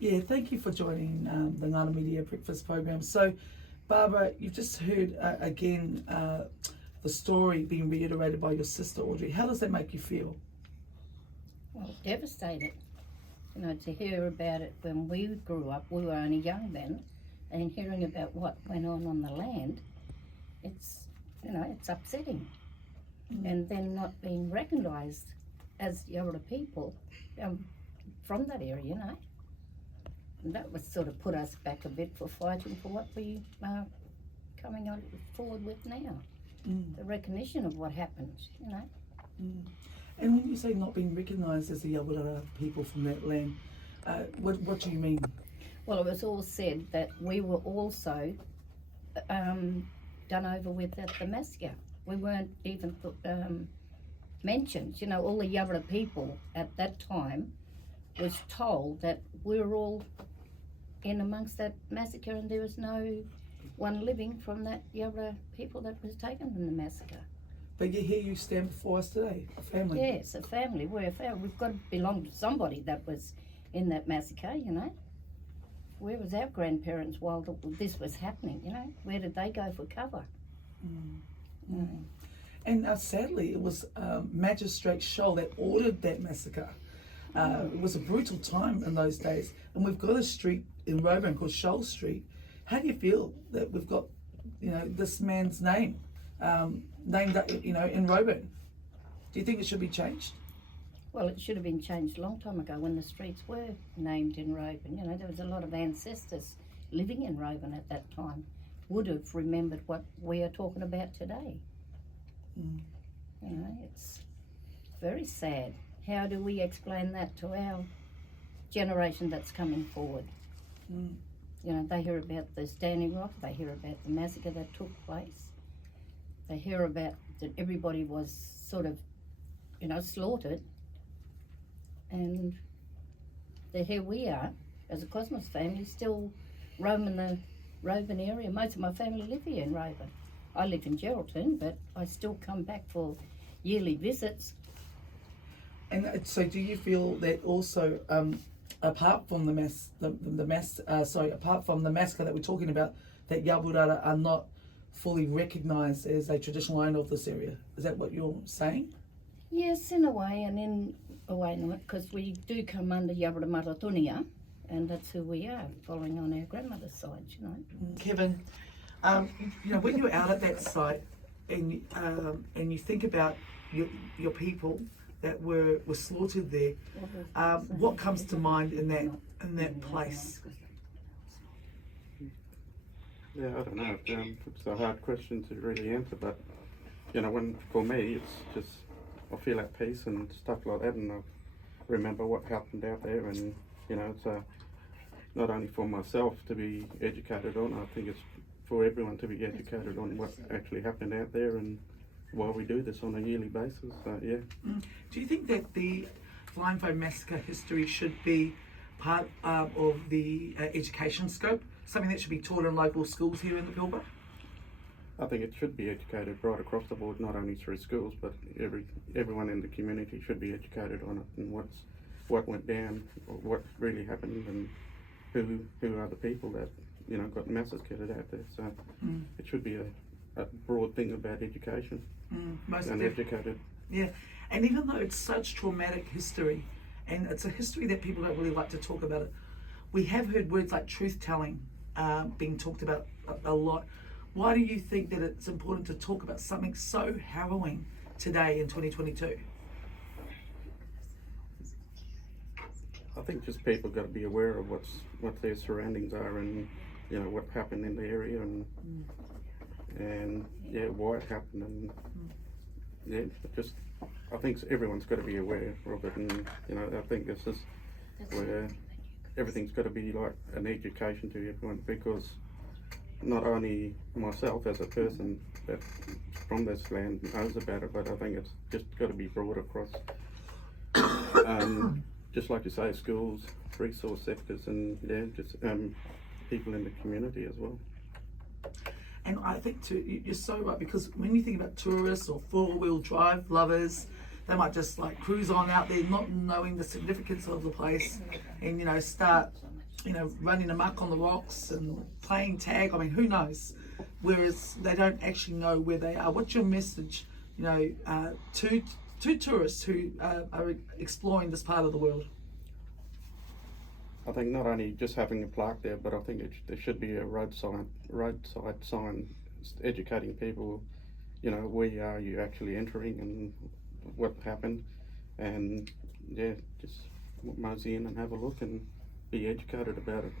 Yeah, thank you for joining the Ngana Media Breakfast Program. So, Barbara, you've just heard again the story being reiterated by your sister Audrey. How does that make you feel? Well, devastated. You know, to hear about it when we grew up, we were only young then, and hearing about what went on the land, it's, you know, it's upsetting. And then not being recognised as Yabara people from that area, you know. And that was sort of put us back a bit for fighting for what we are coming on forward with now. The recognition of what happened, you know. And when you say not being recognised as the Yabara people from that land, what do you mean? Well, it was all said that we were also done over with at the massacre. We weren't even mentioned. You know, all the Yabara people at that time was told that we were all in amongst that massacre, and there was no one living from that Yabara people that was taken in the massacre. But yet here you stand before us today, a family. Yes, a family. We're a family. We've got to belong to somebody that was in that massacre, you know. Where was our grandparents while this was happening, you know? Where did they go for cover? And sadly, it was Magistrate Shoal that ordered that massacre. It was a brutal time in those days. And we've got a street in Roebourne called Shoal Street. How do you feel that we've got, you know, this man's name named, you know, in Roebourne? Do you think it should be changed? Well, it should have been changed a long time ago when the streets were named in Roebourne. You know, there was a lot of ancestors living in Roebourne at that time, would have remembered what we are talking about today. You know, it's very sad. How do we explain that to our generation that's coming forward? You know, they hear about the Standing Rock, they hear about the massacre that took place, they hear about that everybody was sort of, you know, slaughtered, and here we are as a Cosmos family still roaming the Roebourne area. Most of my family live here in Roebourne. I live in Geraldton, but I still come back for yearly visits. And so, do you feel that also, apart from apart from the massacre that we're talking about, that Yabura are not fully recognised as a traditional owner of this area? Is that what you're saying? Yes, in a way, and in a way not, because we do come under Yabura Maratunia, and that's who we are, following on our grandmother's side, you know. Kevin, you know, when you're out at that site and you think about your people that were slaughtered there, what comes to mind in that place? Yeah, I don't know. It's a hard question to really answer, but you know, for me, it's just I feel at peace and stuff like that, and I remember what happened out there, and you know, it's not only for myself to be educated on. I think it's for everyone to be educated on what actually happened out there and why we do this on a yearly basis. Yeah. Do you think that the Flying Foam Massacre history should be part of the education scope? Something that should be taught in local schools here in the Pilbara? I think it should be educated right across the board, not only through schools, but everyone in the community should be educated on it and what went down, what really happened, and who are the people that, you know, got massacred out there. So it should be a broad thing about education. Most and educated. Yeah, and even though it's such traumatic history, and it's a history that people don't really like to talk about it, we have heard words like truth-telling being talked about a lot. Why do you think that it's important to talk about something so harrowing today in 2022? I think just people got to be aware of what their surroundings are, and you know what happened in the area, and yeah, why it happened, and yeah, just I think everyone's got to be aware of it, and you know I think this is where everything's got to be like an education to everyone, because not only myself as a person that from this land knows about it, but I think it's just got to be brought across. Just like you say, schools, resource sectors, and yeah, just people in the community as well. And I think too, you're so right, because when you think about tourists or four-wheel drive lovers, they might just like cruise on out there not knowing the significance of the place and, you know, start running amok on the rocks and playing tag. I mean, who knows? Whereas they don't actually know where they are. What's your message, to tourists who are exploring this part of the world? I think not only just having a plaque there, but I think there should be a roadside sign educating people, where are you actually entering and what happened, and just mosey in and have a look and be educated about it.